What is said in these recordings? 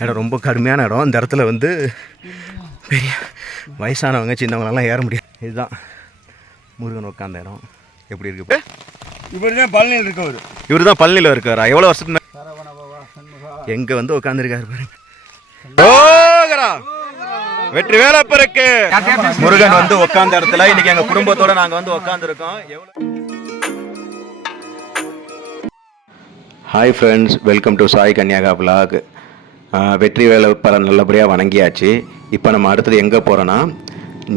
இடம் ரொம்ப கடுமையான இடம். இந்த இடத்துல வந்து பெரிய வயசானவங்க சின்னவங்களெல்லாம் ஏற முடியாது. இதுதான் முருகன் உட்காந்த இடம். எப்படி இருக்கு இப்போ இவர் தான் பழனியில் இருக்கவர். இவர் தான் பழனியில் இருக்காரா? எவ்வளோ வருஷத்துக்கு எங்கே வந்து உட்காந்துருக்காரு பாருங்க. வெற்றி வேலைப்பருக்கு முருகன் வந்து உட்கார்ந்த இடத்துல இன்னைக்கு எங்க குடும்பத்தோட நாங்க வந்து உட்காந்துருக்கோம் hi friends welcome to Sai Kanyaka ஆஹ் வெற்றி வேலை நல்லபடியாக வணங்கியாச்சு. இப்போ நம்ம அடுத்தது எங்கே போகிறோன்னா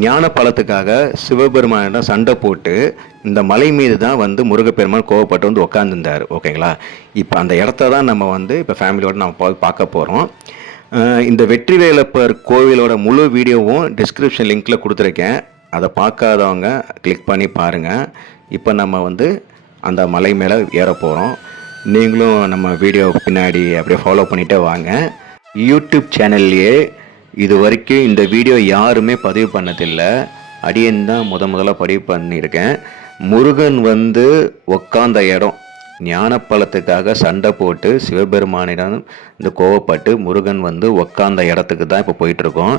ஞான பழத்துக்காக சிவபெருமானிடம் சண்டை போட்டு இந்த மலை மீது தான் வந்து முருகப்பெருமான் கோவப்பட்டு வந்து உட்காந்துருந்தார் ஓகேங்களா? இப்போ அந்த இடத்த தான் நம்ம வந்து இப்போ ஃபேமிலியோடு நம்ம போய் பார்க்க போகிறோம் இந்த வெற்றி வேலப்பர் கோவிலோட முழு வீடியோவும் டிஸ்கிரிப்ஷன் லிங்க்கில் கொடுத்துருக்கேன். அதை பார்க்காதவங்க கிளிக் பண்ணி பாருங்கள் இப்போ நம்ம வந்து அந்த மலை மேலே ஏற போகிறோம் நீங்களும் நம்ம வீடியோ பின்னாடி அப்படியே ஃபாலோ பண்ணிகிட்டே வாங்க. யூடியூப் சேனல்லையே இது வரைக்கும் இந்த வீடியோ யாருமே பதிவு பண்ணதில்லை. அடியன் தான் முத முதலாக பதிவு பண்ணியிருக்கேன். முருகன் வந்து உக்காந்த இடம். ஞானப்பழத்துக்காக சண்டை போட்டு சிவபெருமானிடம் இந்த கோவப்பட்டு முருகன் வந்து உக்காந்த இடத்துக்கு தான் இப்போ போயிட்டுருக்கோம்.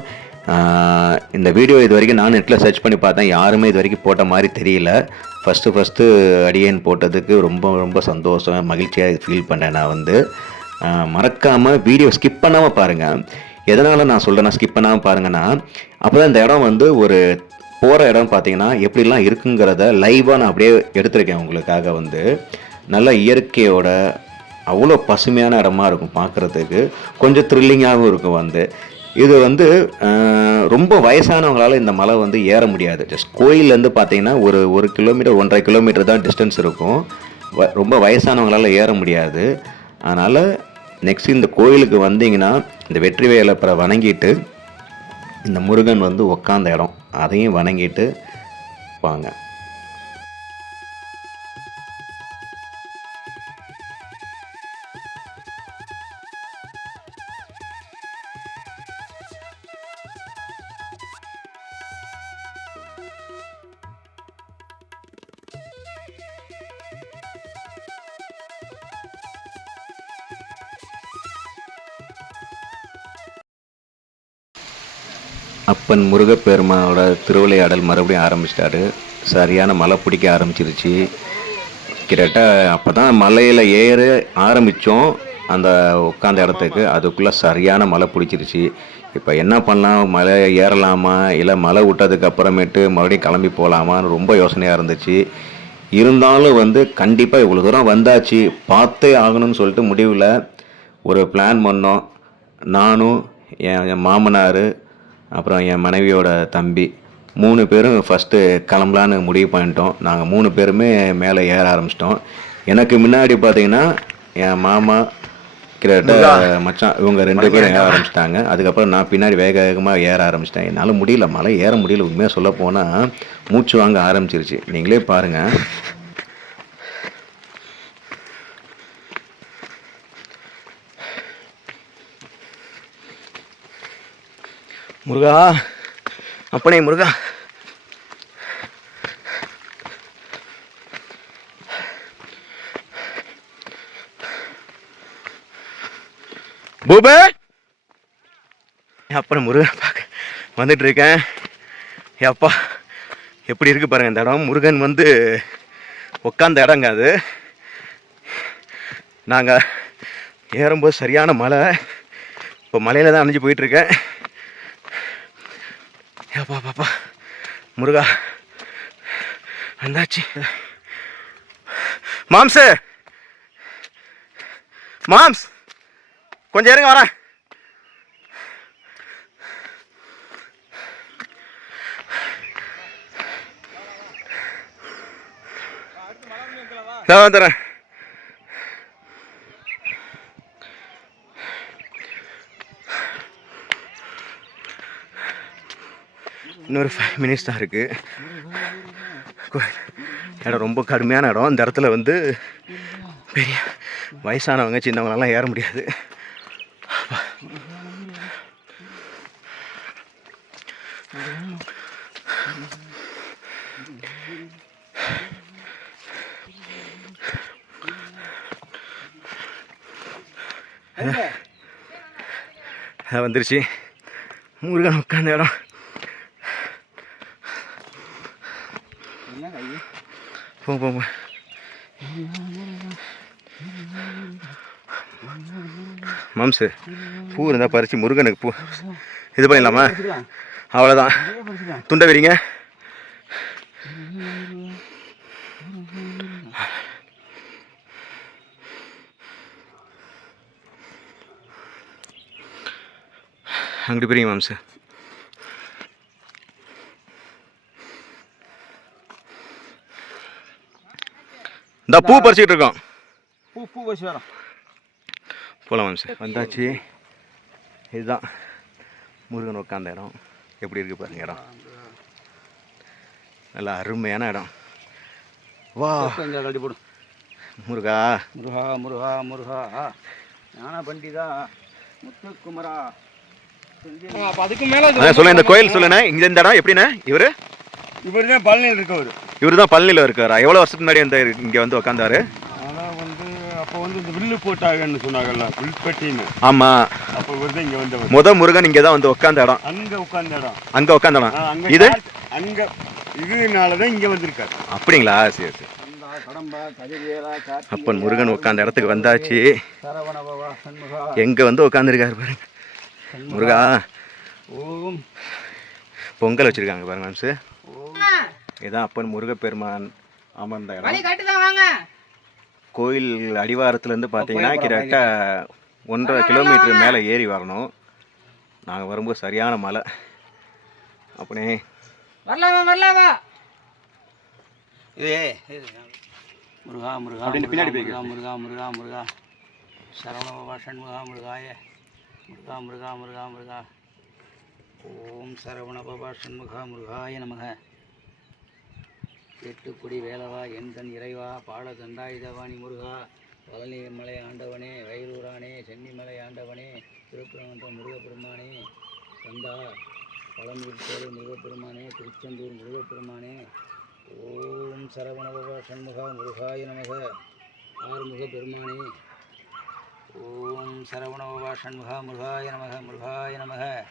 இந்த வீடியோ இது வரைக்கும் நான் நெட்டில் சர்ச் பண்ணி பார்த்தேன். யாருமே இது வரைக்கும் போட்ட மாதிரி தெரியல. ஃபஸ்ட்டு ஃபஸ்ட்டு அடியேன் போட்டதுக்கு ரொம்ப ரொம்ப சந்தோஷம் மகிழ்ச்சியாக ஃபீல் பண்ணேன் நான் வந்து. மறக்காமல் வீடியோ ஸ்கிப் பண்ணாமல் பாருங்கள் எதனால் நான் சொல்கிறேன்னா ஸ்கிப் பண்ணாமல் பாருங்கன்னா அப்போ தான் இந்த இடம் வந்து ஒரு போகிற இடம் பார்த்தீங்கன்னா எப்படிலாம் இருக்குங்கிறத லைவாக நான் அப்படியே எடுத்திருக்கேன் உங்களுக்காக வந்து. நல்ல இயற்கையோட அவ்வளோ பசுமையான இடமா இருக்கும் பார்க்குறதுக்கு கொஞ்சம் த்ரில்லிங்காகவும் இருக்கும் வந்து. இது வந்து ரொம்ப வயசானவங்களால் இந்த மலை வந்து ஏற முடியாது. ஜஸ்ட் கோயிலேருந்து பார்த்தீங்கன்னா ஒரு ஒரு கிலோமீட்டர் ஒன்றரை கிலோமீட்டர் தான் டிஸ்டன்ஸ் இருக்கும். வ- ரொம்ப வயசானவங்களால் ஏற முடியாது. அதனால் நெக்ஸ்ட் இந்த கோயிலுக்கு வந்தீங்கன்னா இந்த வெற்றி வேலப்பரை வணங்கிட்டு இந்த முருகன் வந்து உக்காந்த இடம். அதையும் வணங்கிட்டு வாங்க. அப்பன் முருகப்பெருமானோட திருவிளையாடல் மறுபடியும் ஆரம்பிச்சிட்டாரு. சரியான மழை பிடிக்க ஆரம்பிச்சிருச்சு. கிட்டத்தட்ட அப்போ தான் மலையில் ஏற ஆரம்பித்தோம் அந்த உட்காந்த இடத்துக்கு அதுக்குள்ளே சரியான மழை பிடிச்சிருச்சு. இப்போ என்ன பண்ணலாம்? மலை ஏறலாமா? இல்லை மழை விட்டதுக்கு அப்புறமேட்டு மறுபடியும் கிளம்பி போகலாமான்னு ரொம்ப யோசனையாக இருந்துச்சு. இருந்தாலும் வந்து கண்டிப்பாக இவ்வளோ தூரம் வந்தாச்சு. பார்த்தே ஆகணும்னு சொல்லிட்டு முடிவில் ஒரு பிளான் பண்ணோம். நானும் என் என் மாமனார் அப்புறம் என் மனைவியோட தம்பி. மூணு பேரும் ஃபஸ்ட்டு கிளம்பலான்னு முடிவு பண்ணிட்டோம். நாங்கள் மூணு பேருமே மேலே ஏற ஆரம்பிச்சிட்டோம். எனக்கு முன்னாடி பார்த்தீங்கன்னா என் மாமா கிட்டத்தட்ட மச்சான் இவங்க ரெண்டு பேரும் ஏற ஆரம்பிச்சிட்டாங்க. அதுக்கப்புறம் நான் பின்னாடி வேக வேகமாக ஏற ஆரம்பிச்சிட்டேன். என்னால் முடியல மலை ஏற முடியல. உண்மையாக சொல்ல போனால் மூச்சு வாங்க ஆரம்பிச்சிருச்சு. நீங்களே பாருங்கள் முருகா. அப்பனே முருகா. பூபே. அப்பனை முருகன் பார்க்க வந்துட்டு இருக்கேன் அப்பா எப்படி இருக்கு பாருங்க இந்த இடம். முருகன் வந்து உட்காந்த இடங்க அது. நாங்கள் ஏறும்போது சரியான மலை இப்போ மலையில் தான் அணிஞ்சு போயிட்டுருக்கேன். ஏப்பா பாப்பா முருகா வந்தாச்சு. மாம்சு. மாம்ஸ் கொஞ்சம் இறங்க வரேன். நான் வந்துடுறேன். இன்னொரு ஃபைவ் மினிட்ஸ் தான் இருக்குது இடம் ரொம்ப கடுமையான இடம். இந்த இடத்துல வந்து பெரிய வயசானவங்க சின்னவங்களெல்லாம் ஏற முடியாது. வந்துருச்சு. முருகன் உட்காந்த இடம். போ போங்க. மாம்சு பூ இருந்தால் பறித்து முருகனுக்கு பூ. இது பண்ணிடலாமா அவ்வளோதான் துண்டை விரிங்க. அங்கிட்டு பிரிங்க மாம்சு. இந்த பூ பறிச்சுக்கிட்டு இருக்கோம் பூ பூ வச்சு வரோம் போகலாம் மாம்சு வந்தாச்சு. இதுதான். முருகன் உட்காந்த இடம். எப்படி இருக்கு பாருங்க இடம். நல்லா அருமையான இடம். வா. கொஞ்சம் கழட்டி போடு. முருகா. முருகா முருகா முருகா. ஞான பண்டிதா முத்துக்குமரா. அப்போ அதுக்கு மேலே சொல்லுங்க இந்த கோயில் சொல்லுண்ணே. இங்க இந்த இடம் எப்படிண்ணே? இவர்? இவர் தான் பழனியில் இருக்கவர். இவர் தான் பழனியில் இருக்காரா? எவ்வளோ வருஷத்துக்கு முன்னாடி இந்த இங்கே வந்து உட்காந்தாரு ஆனால் வந்து அப்போ வந்து இந்த வில்லு போட்டாங்கன்னு சொன்னாங்கல்ல வில்பட்டின்னு. ஆமாம் அப்போ தான் இங்கே வந்தவர். முத முருகன் இங்கே தான் வந்து உட்காந்த இடம். அங்கே உட்கார்ந்த இடம். அங்கே உட்காந்த இடம். அங்கே இது? அங்கே இதனால தான் இங்கே வந்திருக்காரு. அப்படிங்களா? சரி சரி. அப்பன் முருகன் உட்காந்த இடத்துக்கு வந்தாச்சு. எங்கே வந்து உட்காந்துருக்காரு பாருங்க. முருகா. ஓம். பொங்கல் வச்சிருக்காங்க பாருங்க மாம்சு இதான் அப்பன் முருகப்பெருமான் அமர்ந்த இடம். கோயில் அடிவாரத்துலேருந்து பார்த்தீங்கன்னா கிட்டத்தட்ட ஒன்றரை கிலோமீட்டர் மேலே ஏறி வரணும். நாங்கள் வரும்போது சரியான மலை. அப்படியே. வரலாமா வரலாமா? ஏ முருகா முருகா அப்படின்னு பின்னாடி முருகா முருகா முருகா முருகா. சரவண பவா சண்முகா முருகாய. முருகா முருகா முருகா முருகா. ஓம் சரவண பவா சண்முகா முருகாய நமக. எட்டுக்குடி வேலவா என்தன் இறைவா பால தண்டாயுதவாணி முருகா. பழனி மலை ஆண்டவனே வயலூரானே சென்னிமலை ஆண்டவனே திருப்பரங்குன்றம் முருகப்பெருமானே. கந்தா பழம்பூர் சேலை முருகப்பெருமானே திருச்செந்தூர் முருகப்பெருமானே. ஓம் சரவணபவ சண்முகா முருகாய நமக. ஆறுமுக பெருமானே. ஓம் சரவணபவ சண்முகா முருகாய நமக முருகாய நமக.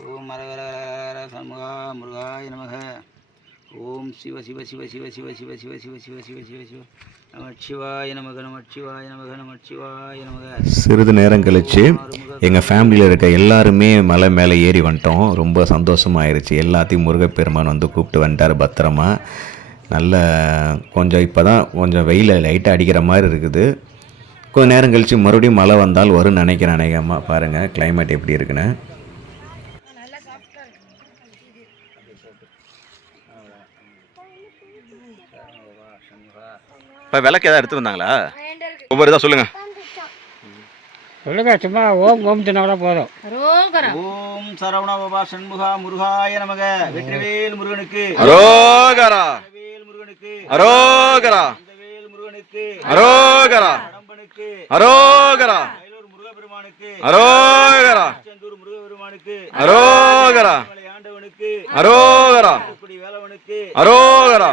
ஓம் மரகர சண்முகா முருகாய நமக. ஓம் சிவ சிவ சிவ சிவ சிவ சிவ சிவ சிவ சிவ சிவ சிவ சிவ நமச்சிவாய நமக நமச்சிவாய நமக நமச்சிவாய நமக சிறிது நேரம் கழித்து எங்கள் ஃபேமிலியில் இருக்க எல்லாருமே மலை மேலே ஏறி வந்துட்டோம் ரொம்ப சந்தோஷமாயிருச்சு எல்லாத்தையும் முருகப்பெருமான் வந்து கூப்பிட்டு வந்துட்டார் பத்திரமா நல்ல கொஞ்சம் இப்போ தான் கொஞ்சம் வெயில் லைட்டாக அடிக்கிற மாதிரி இருக்குது கொஞ்ச நேரம் கழித்து மறுபடியும் மழை வந்தால் வரும்னு நினைக்கிறேன் அநேகமாக பாருங்கள் கிளைமேட் எப்படி இருக்குன்னு இப்போ விளக்கு ஏதாவது எடுத்து வந்தாங்களா? ஒவ்வொரு இதாக சொல்லுங்கள் சொல்லுங்க சும்மா ஓம் ஓம் சொன்னா போதும். ஓம் சரவணபவா சண்முகா முருகாய நமக. வெற்றிவேல் முருகனுக்கு. அரோகரா. வேல் முருகனுக்கு. அரோகரா. வேல் முருகனுக்கு அரோகரா. கடம்பனுக்கு அரோகரா. முருகப்பெருமானுக்கு. அரோகரா. திருச்செந்தூர் முருகப்பெருமானுக்கு. அரோகரா. ஆண்டவனுக்கு. அரோகரா. வேலவனுக்கு. அரோகரா.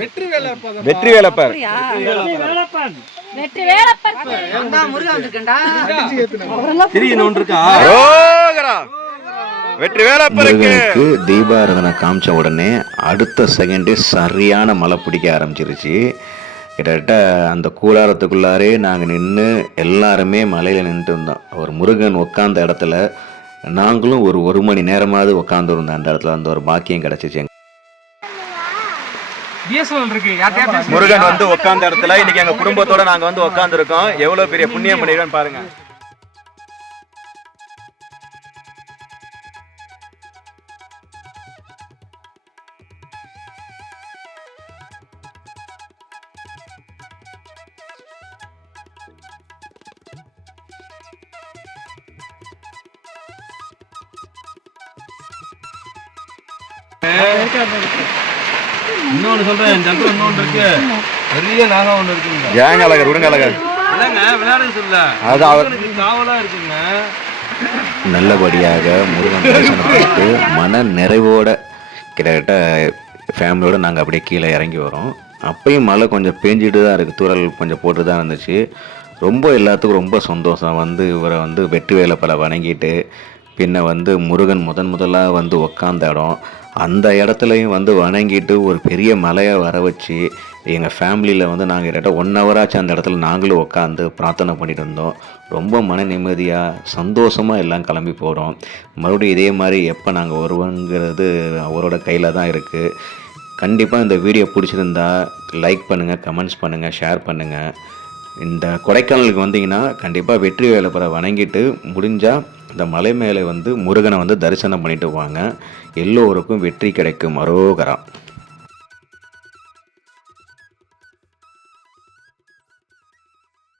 வெற்றி வேலப்பர் வேலைப்பன் வெற்றி வேலப்பருக்கு. தீபாராதனை காமிச்ச உடனே அடுத்த செகண்டே சரியான மழை பிடிக்க ஆரம்பிச்சிருச்சு. கிட்டத்தட்ட அந்த கூடாரத்துக்குள்ளாரே நாங்கள் நின்று எல்லாருமே மலையில் நின்றுட்டு இருந்தோம். ஒரு முருகன் உட்காந்த இடத்துல நாங்களும் ஒரு ஒரு மணி நேரமாவது உட்காந்துருந்தோம் அந்த இடத்துல அந்த ஒரு பாக்கியம் கிடச்சிச்சு முருகன் வந்து உட்கார்ந்த இடத்துல இன்னைக்கு எங்க குடும்பத்தோட நாங்க வந்து உட்கார்ந்து இருக்கோம் எவ்வளவு பெரிய புண்ணியம் பண்ணிருக்கோம் பாருங்க. Thank you. இன்னொன்று சொல்கிறேன் இந்த இன்னொன்று இருக்கு. பெரிய நாகம் ஒன்று இருக்குங்க. ஏங்க அழகர் விடுங்க அழகர். இல்லைங்க விளையாடுன்னு சொல்ல அது அவர் காவலாக இருக்குங்க. நல்லபடியாக முருகன் தரிசனம் பார்த்து மன நிறைவோட கிட்டத்தட்ட ஃபேமிலியோடு நாங்கள் அப்படியே கீழே இறங்கி வரோம். அப்பயும் மழை கொஞ்சம் பேஞ்சிட்டு தான் இருக்குது தூரல் கொஞ்சம் போட்டு தான் இருந்துச்சு. ரொம்ப எல்லாத்துக்கும் ரொம்ப சந்தோஷம். வந்து இவரை வந்து வெட்டு வேலை பல வணங்கிட்டு பின்ன வந்து முருகன் முதன் முதலாக வந்து உக்காந்த இடம். அந்த இடத்துலையும் வந்து வணங்கிட்டு ஒரு பெரிய மலையை வர வச்சு எங்கள் ஃபேமிலியில் வந்து நாங்கள் கிட்ட ஒன் ஹவராச்சும் அந்த இடத்துல நாங்களும் உட்காந்து பிரார்த்தனை பண்ணிட்டு இருந்தோம். ரொம்ப மன நிம்மதியாக சந்தோஷமாக எல்லாம் கிளம்பி போகிறோம் மறுபடியும் இதே மாதிரி எப்போ நாங்கள் வருவோங்கிறது அவரோட கையில் தான் இருக்குது கண்டிப்பாக இந்த வீடியோ பிடிச்சிருந்தா லைக் பண்ணுங்கள் கமெண்ட்ஸ் பண்ணுங்கள் ஷேர் பண்ணுங்கள் இந்த கொடைக்கானலுக்கு வந்தீங்கன்னா கண்டிப்பாக வெற்றி வேலைப்பரை வணங்கிட்டு முடிஞ்சால் இந்த மலை மேலே வந்து முருகனை வந்து தரிசனம் பண்ணிட்டு வாங்க. எல்லோருக்கும் வெற்றி கிடைக்கும் மரோகரம்